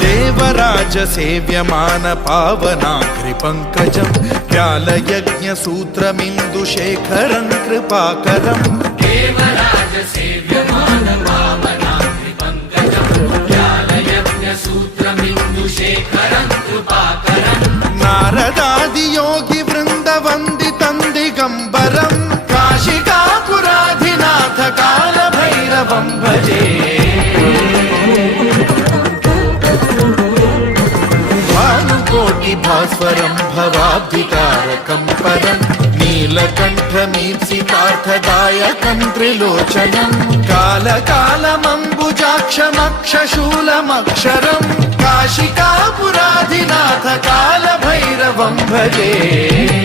देवराज सेव्यमान पावनाग्रि पंकजं व्यालयज्ञ सूत्रमिन्दुशेखरं कृपाकरं देवराज सेव्यमान पावनाग्रि पंकजं व्यालयज्ञ सूत्रमिन्दुशेखरं कृपाकरं नारदादि योगी वृंद वंदितं दिगंबरं काशिकापुराधिनाथ काल भैरवं भजे कोटि भास्वरं भवाब्धितारकं परं नीलकण्ठमीप्सितार्थदायकं त्रिलोचनं कालकालमम्बुजाक्षमक्षशूलमक्षरं काशिकापुराधिनाथ कालभैरवं भजे।